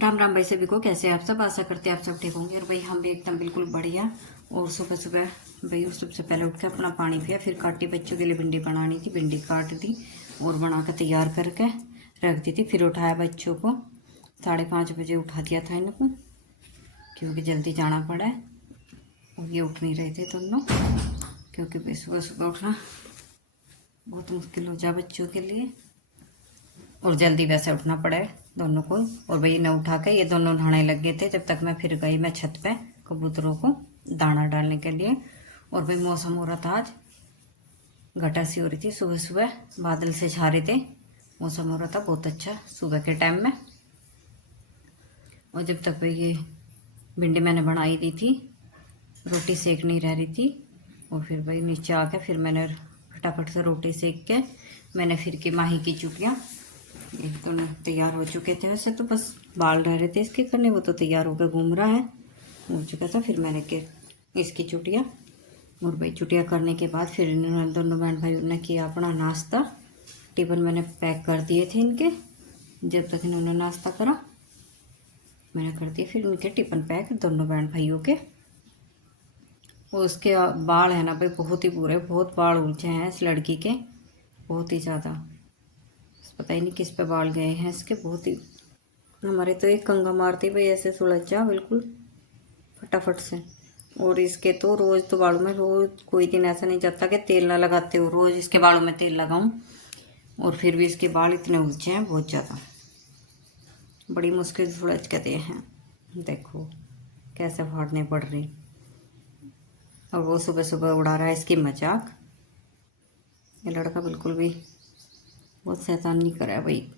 राम राम भाई सभी को, कैसे आप सब। आशा करते हैं आप सब ठीक होंगे। और भाई हम भी एकदम बिल्कुल बढ़िया। और सुबह सुबह भाई सबसे पहले उठ के अपना पानी पिया, फिर काटी बच्चों के लिए भिंडी बनानी थी, भिंडी काट दी और बना कर तैयार करके रख दी थी। फिर उठाया बच्चों को, 5:30 बजे उठा दिया था इनको, क्योंकि जल्दी जाना पड़ा है। और ये उठ नहीं रहे थे दोनों, क्योंकि भाई सुबह सुबह उठना बहुत मुश्किल हो जाए बच्चों के लिए, और जल्दी वैसे उठना पड़े दोनों को। और भाई न उठा के ये दोनों नहाने लग गए थे, जब तक मैं फिर गई मैं छत पे कबूतरों को दाना डालने के लिए। और भाई मौसम हो रहा था आज, घटा सी हो रही थी, सुबह सुबह बादल से छा रहे थे, मौसम हो रहा था बहुत अच्छा सुबह के टाइम में। और जब तक भाई ये भिंडी मैंने बनाई दी थी, रोटी सेक नहीं रह रही थी। और फिर भाई नीचे आके फिर मैंने फटाफट से रोटी सेक के मैंने फिर की माही की चुटियाँ, एक दोनों तैयार हो चुके थे। वैसे तो बस बाल रह रहे थे इसके करने, वो तो तैयार होकर घूम रहा है, हो चुका था। फिर मैंने के इसकी चुटियाँ, और भाई चुटियाँ करने के बाद फिर इन्होंने दोनों बहन भाई ने किया अपना नाश्ता। टिफिन मैंने पैक कर दिए थे इनके, जब तक इन्होंने नाश्ता करा मैंने कर दिया फिर उनके टिफिन पैक दोनों बहन भाइयों के। और उसके बाल है ना भाई बहुत ही बुरे, बहुत बाल उलझे हैं इस लड़की के, बहुत ही ज़्यादा। पता ही नहीं किस पे बाल गए हैं इसके, बहुत ही। हमारे तो एक कंघा मारती भाई ऐसे सुलझ जा बिल्कुल फटाफट से। और इसके तो रोज़ तो बालों में, रोज़ कोई दिन ऐसा नहीं जाता कि तेल ना लगाते हो, रोज़ इसके बालों में तेल लगाऊं। और फिर भी इसके बाल इतने उलझे हैं बहुत ज़्यादा, बड़ी मुश्किल से सुलझ के दे हैं। देखो कैसे फाड़ने पड़ रही। और वो सुबह सुबह उड़ा रहा है इसकी मजाक। ये लड़का बिल्कुल भी बहुत शैतानी करा है भाई,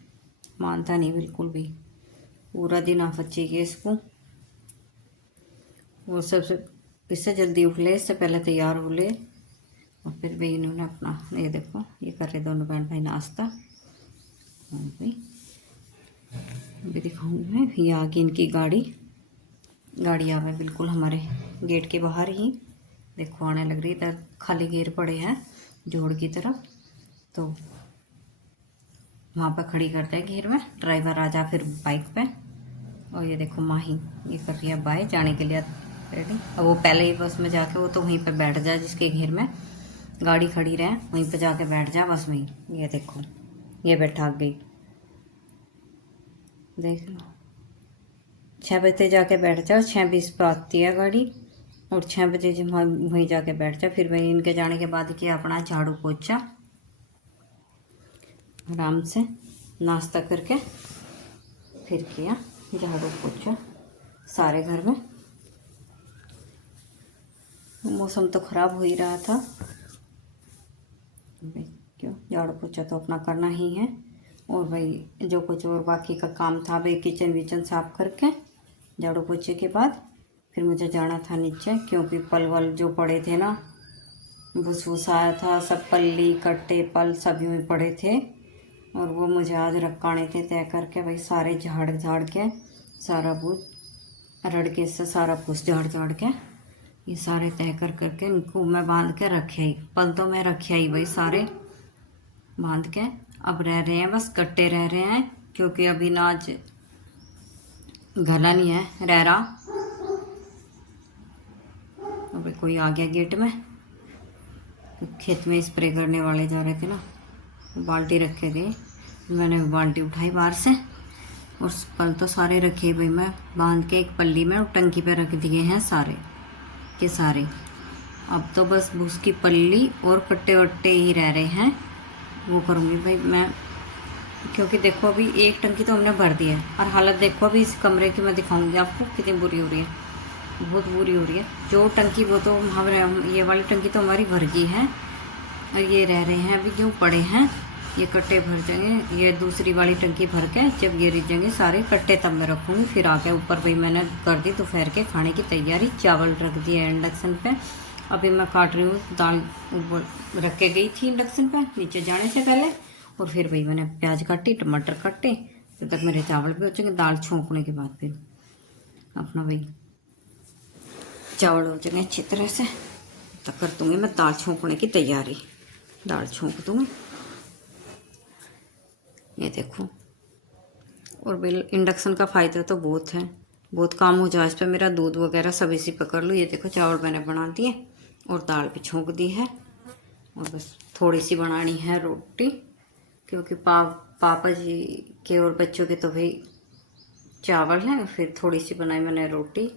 मानता नहीं बिल्कुल भी, पूरा दिन आफत चाहिए इसको। वो सबसे इससे जल्दी उठ ले, इससे पहले तैयार हो ले। और फिर भी इन्होंने अपना, ये देखो ये कर रहे दोनों बहन भाई नाश्ता। और भाई अभी दिखाऊंगी मैं, ये आ गई इनकी गाड़ी आ गई बिल्कुल हमारे गेट के बाहर ही, देखो आने लग रही। इधर खाली घेर पड़े हैं जोड़ की तरफ, तो वहाँ पर खड़ी करते हैं घेर में, ड्राइवर आ जा फिर बाइक पे। और ये देखो माही ये कर रही है बाय जाने के लिए रेडी। अब वो पहले ही बस में जाके वो तो वहीं पे बैठ जाए, जिसके घेर में गाड़ी खड़ी रहे वहीं पे जाके बैठ जा बस वहीं। ये देखो ये बैठा गई, देख लो 6 बजे जाके बैठ जाओ, 6:20 पर आती है गाड़ी, और 6 बजे जब वहीं जाके बैठ जाओ। फिर वहीं इनके जाने के बाद किया अपना झाड़ू पोछा, आराम से नाश्ता करके फिर किया झाड़ू पोछा सारे घर में। मौसम तो ख़राब हो ही रहा था, क्यों झाड़ू पोछा तो अपना करना ही है। और भाई जो कुछ और बाकी का काम था भाई, किचन विचन साफ करके झाड़ू पोछे के बाद फिर मुझे जाना था नीचे, क्योंकि पल वल जो पड़े थे ना, भूस भूस आया था, सब पल्ली कट्टे पल सब यूँ ही पड़े थे। और वो मुझे आज रखाने थे तय करके भाई, सारे झाड़ के सारा भूस रड़के से सारा भूस झाड़ के ये सारे तय करके इनको मैं बांध के रखे ही, पल तो मैं रखे ही भाई सारे बांध के। अब रह रहे हैं बस कट्टे रह रहे हैं, क्योंकि अभी नाज घला नहीं है रह रहा। अभी कोई आ गया गेट में, खेत में स्प्रे करने वाले जा रहे थे ना, बाल्टी रखे थे, मैंने बाल्टी उठाई बाहर से, और पल तो सारे रखे भाई मैं बांध के एक पल्ली में, और टंकी पे रख दिए हैं सारे के सारे। अब तो बस भूस की पल्ली और कट्टे वट्टे ही रह रहे हैं, वो करूँगी भाई मैं। क्योंकि देखो अभी एक टंकी तो हमने भर दी है, और हालत देखो अभी इस कमरे की मैं दिखाऊंगी आपको कितनी बुरी हो रही है, बहुत बुरी हो रही है। जो टंकी वो तो हमारे, ये वाली टंकी तो हमारी भर गई है, और ये रह रहे हैं अभी जो पड़े हैं, ये कट्टे भर जाएंगे। ये दूसरी वाली टंकी भर के जब ये रिज जाएंगे सारे कट्टे तब मैं रखूँगी। फिर आके ऊपर भाई मैंने कर दी दोपहर के खाने की तैयारी, चावल रख दिया इंडक्शन पे। अभी मैं काट रही हूँ दाल, रख के गई थी इंडक्शन पे नीचे जाने से पहले। और फिर भाई मैंने प्याज काटी, टमाटर काटे, तब तक मेरे चावल भी हो जाएंगे। दाल छोंकने के बाद फिर अपना भाई चावल हो जाएंगे अच्छी तरह से, तब कर दूँगी मैं दाल छोंकने की तैयारी। दाल छोंक दूँगी, ये देखो और बिल इंडक्शन का फ़ायदा तो बहुत है, बहुत काम हो जाए इस पर मेरा। दूध वगैरह सब इसी पर कर लो। ये देखो चावल मैंने बना दिए और दाल भी छोंक दी है, और बस थोड़ी सी बनानी है रोटी, क्योंकि पापा जी के और बच्चों के तो भाई चावल हैं, फिर थोड़ी सी बनाई मैंने रोटी,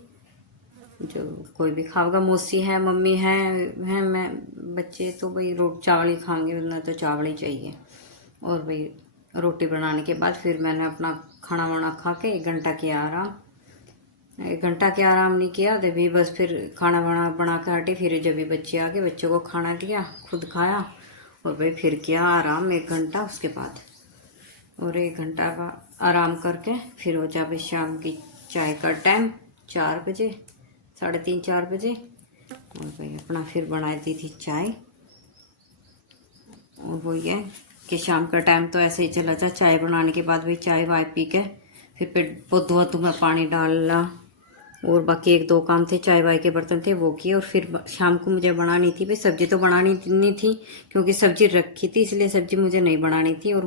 जो कोई भी खाएगा। मौसी है, मम्मी है मैं, बच्चे तो भाई चावल ही खाएंगे, वरना तो चावल ही चाहिए। और भाई रोटी बनाने के बाद फिर मैंने अपना खाना वाना खा के 1 घंटा किया आराम। 1 घंटा के आराम नहीं किया तो भी बस फिर खाना वाना बना के हटी। फिर जब भी बच्चे आ गए, बच्चों को खाना दिया, खुद खाया, और भाई फिर किया आराम 1 घंटा उसके बाद। और 1 घंटा का आराम करके फिर हो जाए शाम की चाय का टाइम, 4 बजे, 3:30 4 बजे। और भाई अपना फिर बनाई दी थी चाय। और वो ये कि शाम का टाइम तो ऐसे ही चला जा। चाय बनाने के बाद भाई चाय वाय पी के फिर पेट पोतुआ में पानी डाला, और बाकी 1-2 काम थे, चाय वाय के बर्तन थे वो किए। और फिर शाम को मुझे बनानी थी भाई सब्जी, तो बनानी नहीं थी क्योंकि सब्जी रखी थी, इसलिए सब्जी मुझे नहीं बनानी थी। और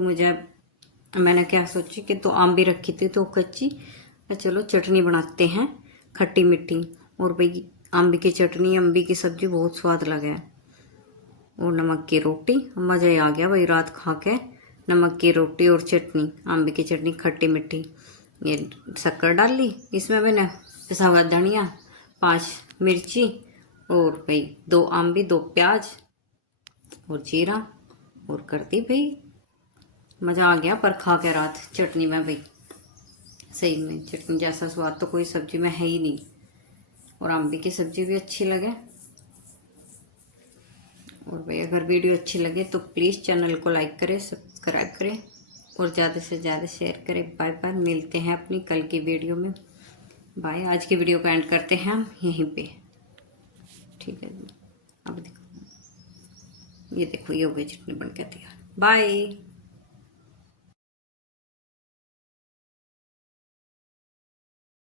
मैंने क्या सोची कि तो आम भी रखी थी तो कच्ची, तो चलो चटनी बनाते हैं खट्टी मीठी। और भाई अम्बी की चटनी, अम्बी की सब्जी बहुत स्वाद लगे, और नमक की रोटी, मज़ा ही आ गया भाई रात खा के। नमक की रोटी और चटनी, अम्बी की चटनी खट्टी मीठी। ये शक्कर डाल ली इसमें मैंने, पिसा हुआ धनिया, 5 मिर्ची, और भाई 2 अम्बी, 2 प्याज और जीरा, और कर दी भाई। मज़ा आ गया पर खा के रात चटनी में भाई, सही में चटनी जैसा स्वाद तो कोई सब्जी में है ही नहीं। और अम्बी की सब्जी भी अच्छी लगे। और भाई अगर वीडियो अच्छी लगे तो प्लीज़ चैनल को लाइक करें, सब्सक्राइब करें, और ज़्यादा से ज़्यादा शेयर करें। बाय बाय, मिलते हैं अपनी कल की वीडियो में। बाय। आज की वीडियो को एंड करते हैं हम यहीं पे, ठीक है जी। अब देखो, ये देखो ये हो गई चटनी बन के तैयार। बाय।